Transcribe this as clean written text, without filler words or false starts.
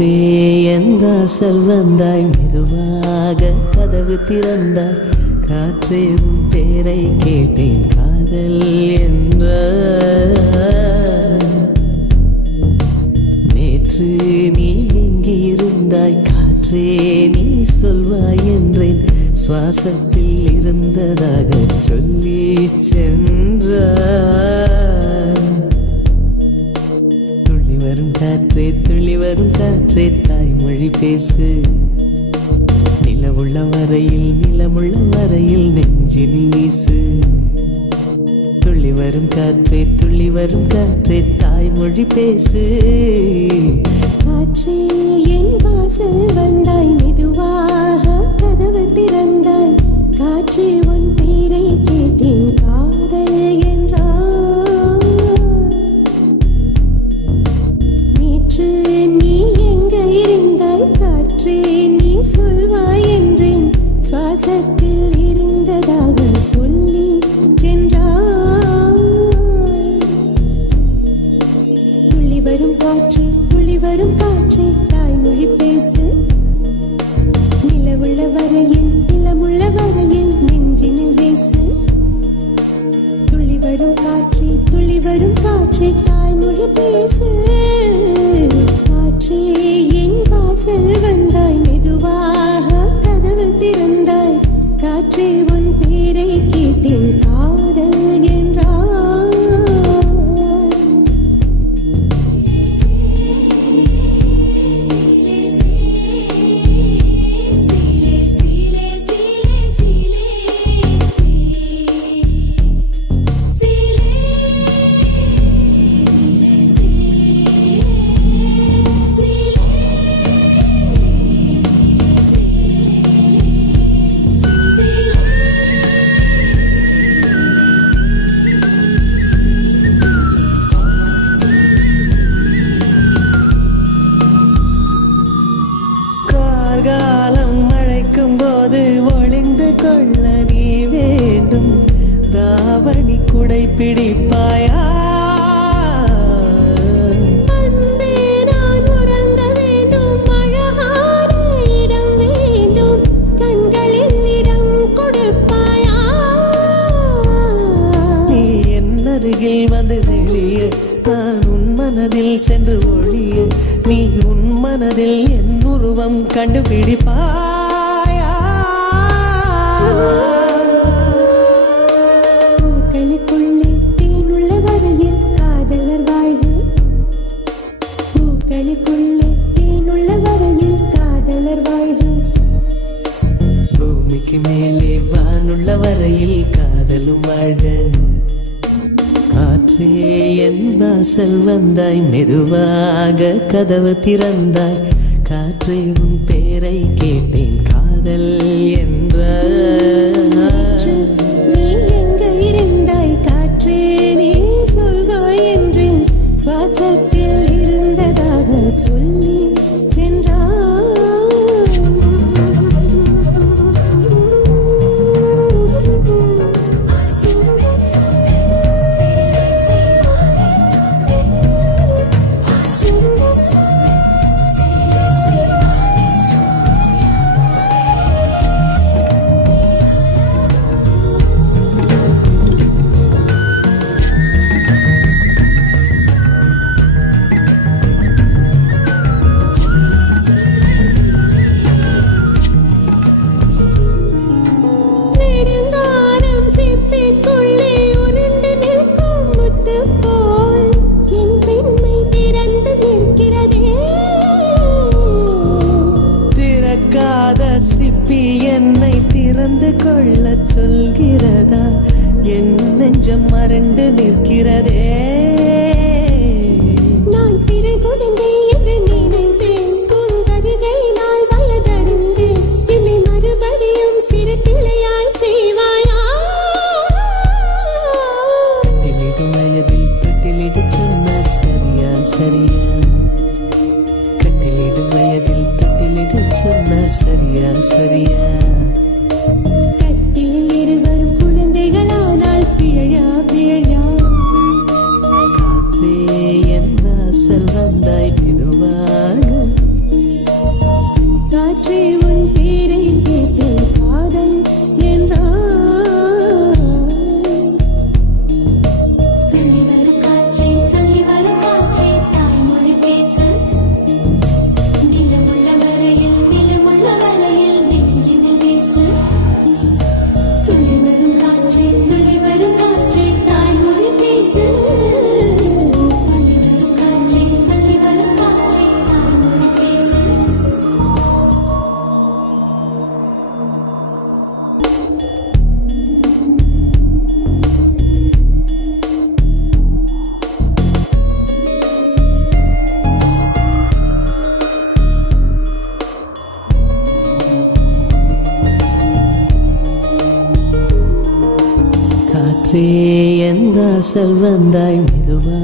காற்றே என் வாசல் வந்தாய், மெதுவாக கதவு திறந்தாய். காற்றே உன் பேரை கேட்டேன், காதல் என்ற. நேற்று நீ எங்கே இருந்தாய், காற்றே நீ சொல்வாய் என்றேன். சுவாசத்தில் இருந்ததாக சொல்லி சென்றாய். துள்ளி வரும் காற்றே, துள்ளி வரும் காற்றே, தாய்மொழி பேசு. நிலவுள்ள வரையில், நிலமுள்ள வரையில் நெஞ்சில் வீசு. துள்ளி வரும் காற்றே, துள்ளி வரும் காற்றே, தாய்மொழி பேசு. காற்றே என் வாசல் வந்தாய், மெதுவாக கதவு திறந்தாய். காற்றே உன் பேரை கேட்டேன், காதல் என்றாய். நேற்று நீ எங்க இருந்தாய், காற்றே நீ சொல்வாய் என்றேன். சுவாசத்தில் இருந்ததாக சொல்லி சென்றாய். துள்ளி வரும் காற்றே, துள்ளி வரும் காற்றே, தாய்மொழி பேசு. நிலவுள்ள வரையில், நிலமுள்ள வரையில் நெஞ்சினில் வீசு. துள்ளி வரும் காற்றே, துள்ளி வரும் காற்றே, தாய்மொழி பேசு. காற்றே என் வாசல் வந்தாய், மெதுவாக கதவு திறந்தாய். காற்றே உன் பேரை கேட்டேன், காதல் என்றாய். காலம் மழைக்கும் போது ஒளிந்து கொள்ள நீ வேண்டும். தாவணி குடை பிடிப்பாயா? அன்பே நான் உறங்க வேண்டும், அழகான இடம் வேண்டும். கண்களில் இடம் கொடுப்பாயா? நீ என் அருகில் வந்து நெளிய, நான் உன் மனதில் சென்று ஒளிய. நீ உன் மனதில் என் உருவம் கண்டுபிடிப்பாயா? பூக்களுக்குள்ளே தேனுள்ள வரையில் காதலர் வாழ்வு. பூக்களுக்குள்ளே தேனுள்ள வரையில் காதலர் வாழ்வு. பூமிக்கு மேலே வானுள்ள வரையில் காதலும் வாழ்க. காற்றே என் வாசல் வந்தாய், மெதுவாக கதவு திறந்தாய். காற்றே உன் பேரை கேட்டேன், காதல் என்ற. நீ எங்க இருந்தாய், காற்றே நீ சொல்வாய் என்றேன். சுவாசத்தில் இருந்ததாக சொல்லி சென்றாய். நெடுங்காலம் சிப்பிக்குள்ளே உருண்டு நிற்கும் முத்து போல் என் பெண்மை திறந்து நிற்கிறதே. திறக்காத சிப்பி என்னை திறந்து கொள்ள சொல்கிறதா? என் நெஞ்சம் மறண்டு நிற்கிறதே. நான் சிறு குழந்தை என்று நினைத்தேன், உன் வருகை நாள் வயதறிந்தேன். என்னை மறுபடியும் சிறு பிள்ளையாய் செய்வாயா? கட்டிலிடும் வயதில் தொட்டிலிடு சொன்னார் சரியா சரியா? கட்டிலிடும் வயதில் தொட்டிலிடு சொன்னார் சரியா சரியா? கட்டில் இருவரும் குழந்தைகளானால் பிழையா பிழையா? காற்றே என் வாசல் வந்தாய் மெதுவா